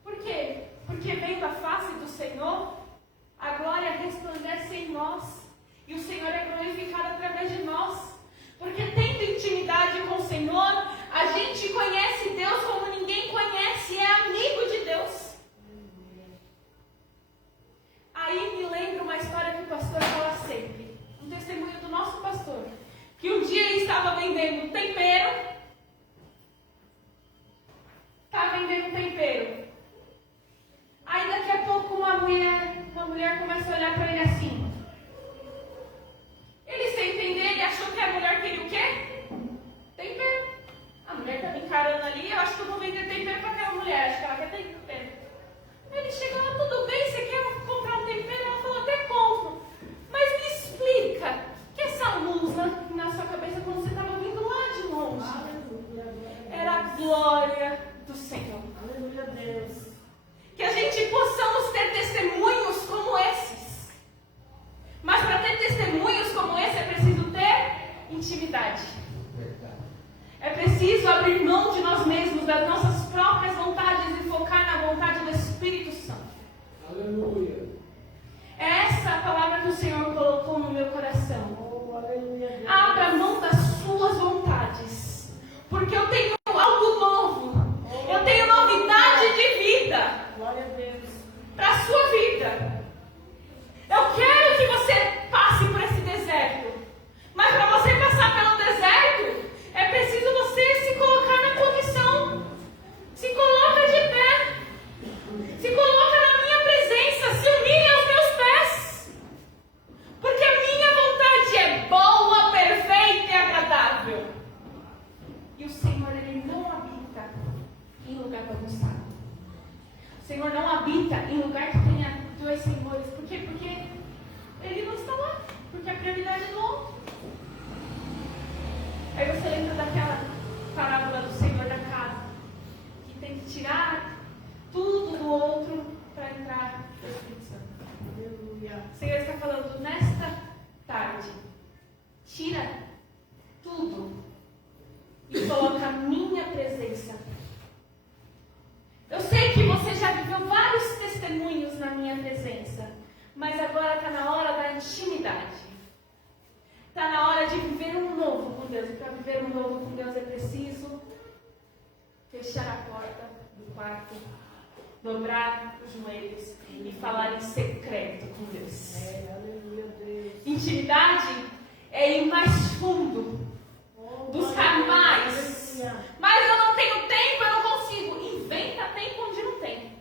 Por quê? Porque vendo a face do Senhor, a glória resplandece em nós, e o Senhor é glorificado através de nós. Porque tendo intimidade com o Senhor, a gente conhece Deus como ninguém conhece, é amigo de Deus. Aí me lembra uma história que o pastor fala sempre, um testemunho do nosso pastor, que um dia ele estava vendendo tempero, aí daqui a pouco uma mulher começa a olhar para ele assim, ele sem entender, ele achou que a mulher queria o quê? Tempero. A mulher está me encarando ali, eu acho que eu vou vender tempero para aquela mulher, acho que ela quer tempero. Ele chegou lá, tudo bem, você quer comprar um tempero? Ela falou, até compro. Mas me explica, que essa luz na sua cabeça quando você estava vindo lá de longe? Era a glória do Senhor. Aleluia, Deus. Que a gente possamos ter testemunhos como esses. Mas para ter testemunhos como esse é preciso ter intimidade. É preciso abrir mão de nós mesmos, das nossas próprias vontades e focar na vontade do Espírito Santo. Aleluia. É essa a palavra que o Senhor colocou no meu coração. Oh, aleluia, Deus. Abra mão das suas vontades, porque eu tenho algo novo. Eu tenho novidade de vida Glória a Deus. para a sua vida. Eu quero que você passe por esse deserto, mas para você passar pelo deserto, é preciso você se colocar na condição. Se coloca de pé. Se coloca na minha presença. Se humilha aos meus pés. Porque a minha vontade é boa, perfeita lugar bagunçado. O Senhor não habita em lugar que tenha dois senhores. Por quê? Porque Ele não está lá. Porque a prioridade é no outro. Aí você lembra daquela parábola do Senhor da casa, que tem que tirar tudo do outro para entrar no Espírito Santo. Aleluia. O Senhor está falando nesta tarde: tira tudo e coloca a minha presença. Eu sei que você já viveu vários testemunhos na minha presença, mas agora está na hora da intimidade. Está na hora de viver um novo com Deus. E para viver um novo com Deus é preciso fechar a porta do quarto, dobrar os joelhos e falar em secreto com Deus. Aleluia, Deus. Intimidade é ir mais fundo, buscar mais. Mas eu não tenho tempo, eu não consigo. Inventa tempo onde não tem.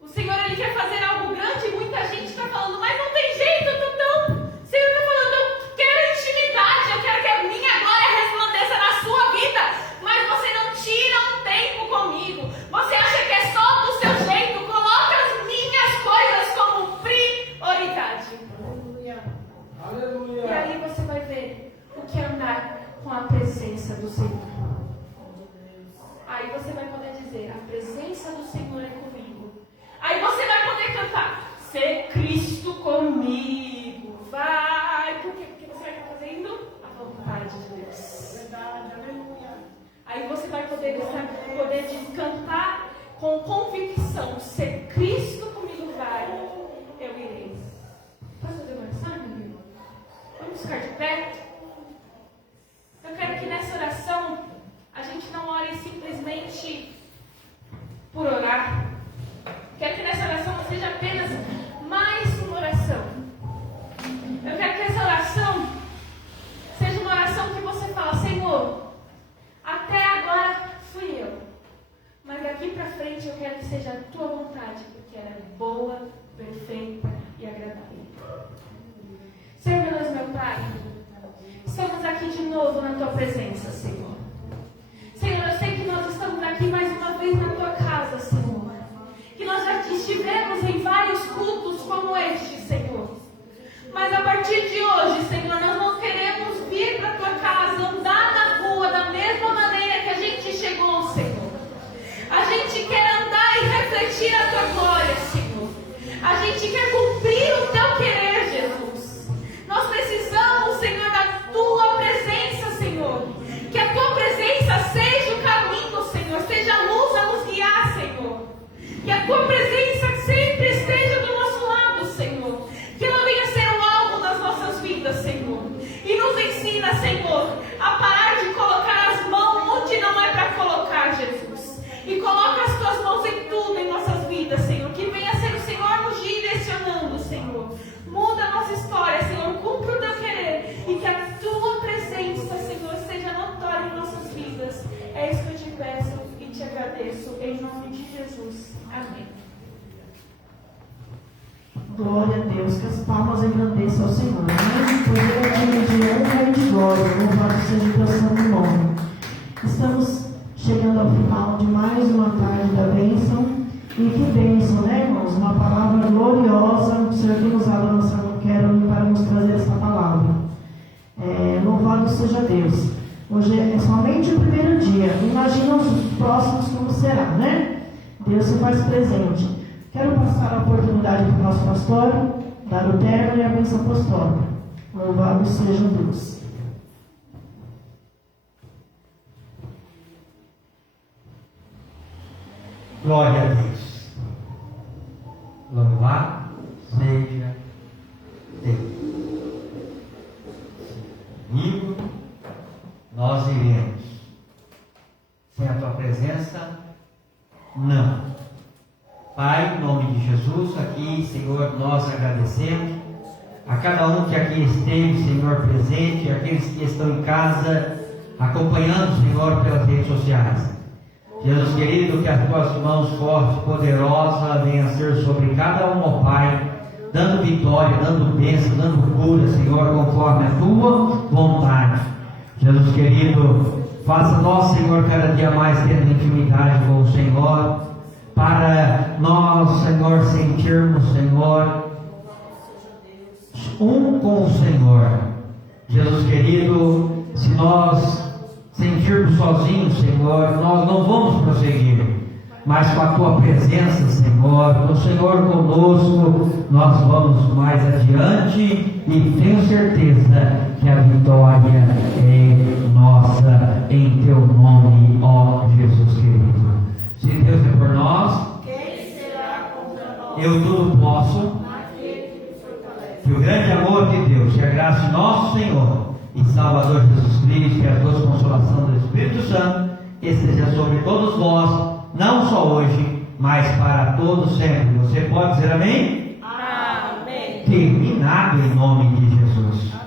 O Senhor, Ele quer fazer algo grande e muita gente está falando, mas não tem jeito, o Senhor está falando, eu quero intimidade, eu quero que a minha glória resplandeça na sua vida, mas você não tira um tempo comigo. Você acha que é só do seu jeito? Coloca as minhas coisas como prioridade. Aleluia. Aleluia. E aí você vai ver o que é andar com a presença do Senhor. Aí você vai poder dizer, a presença do Senhor é comigo. Aí você vai poder cantar, ser Cristo comigo. Vai, por quê? Porque você vai estar fazendo a vontade de Deus. Verdade, aleluia. Aí você vai poder cantar com convicção, ser Cristo comigo vai, eu irei. Posso fazer uma oração, meu irmão? Vamos ficar de pé? Eu quero que nessa oração a gente não ore simplesmente por orar. Quero que nessa oração seja apenas mais uma oração. Eu quero que essa oração seja uma oração que você fala, Senhor, até agora fui eu, mas daqui para frente eu quero que seja a tua vontade, porque ela é boa, perfeita e agradável. Senhor meu Deus, meu Pai, estamos aqui de novo na tua presença, Senhor. Senhor, eu sei que nós estamos aqui mais uma vez na tua casa, Senhor. Que nós já estivemos em vários cultos como este, Senhor. Mas a partir de hoje, Senhor, nós não queremos vir para a tua casa, andar na rua da mesma maneira que a gente chegou, Senhor. A gente quer andar e refletir a tua glória, Senhor. A gente quer cumprir o teu querer, Jesus. Nós precisamos, Senhor, da tua presença, Senhor. Que a tua presença seja o caminho, Senhor. Seja a luz a nos guiar, Senhor. Que a tua presença sempre esteja do nosso lado, Senhor. Que ela venha ser o alvo das nossas vidas, Senhor. E nos ensina, Senhor, a parar de colocar as mãos onde não é para colocar, Jesus. E coloca as tuas mãos em tudo em nossas vidas, Senhor. Que venha ser o Senhor nos direcionando, Senhor. Muda a nossa história, Senhor. Cumpra o teu querer. E que a tua presença, Senhor, seja notória em nossas vidas. É isso que eu te peço e te agradeço. Em nome de Jesus. Amém. Glória a Deus, que as palmas engrandeçam ao Senhor. Amém? Pois Ele é digno de honra e de glória. Louvado seja o teu santo nome. Estamos chegando ao final de mais uma tarde da bênção. E que bênção, né, irmãos? Uma palavra gloriosa. O Senhor que nos avança, não quero para nos trazer essa palavra. Louvado seja Deus. Hoje é somente o primeiro dia. Imagina os próximos como será, né? Deus se faz presente. Quero passar a oportunidade para o nosso pastor dar o término e a bênção apostólica. Louvado seja Deus. Glória a Deus. Louvado seja Deus. Comigo, nós iremos. Sem a tua presença, não. Pai, em nome de Jesus, aqui, Senhor, nós agradecemos a cada um que aqui esteve, Senhor, presente, aqueles que estão em casa, acompanhando, Senhor, pelas redes sociais. Jesus querido, que as tuas mãos fortes, poderosas, venham a ser sobre cada um, ó Pai, dando vitória, dando bênção, dando cura, Senhor, conforme a tua vontade. Jesus querido, Faça nós, Senhor, cada dia mais tendo intimidade com o Senhor, para nós, Senhor, sentirmos, Senhor, um com o Senhor. Jesus querido, se nós sentirmos sozinhos, Senhor, nós não vamos prosseguir, mas com a Tua presença, Senhor, com o Senhor conosco, nós vamos mais adiante e tenho certeza que a vitória é nossa, em Teu nome, ó Jesus querido. Se Deus é por nós, Quem será contra nós? eu tudo posso. Aquele que nos fortalece. Que o grande amor de Deus, que a graça de nosso Senhor e Salvador Jesus Cristo, que a doce consolação do Espírito Santo esteja sobre todos nós, não só hoje, mas para todos sempre. Você pode dizer amém? Amém. Terminado em nome de Jesus.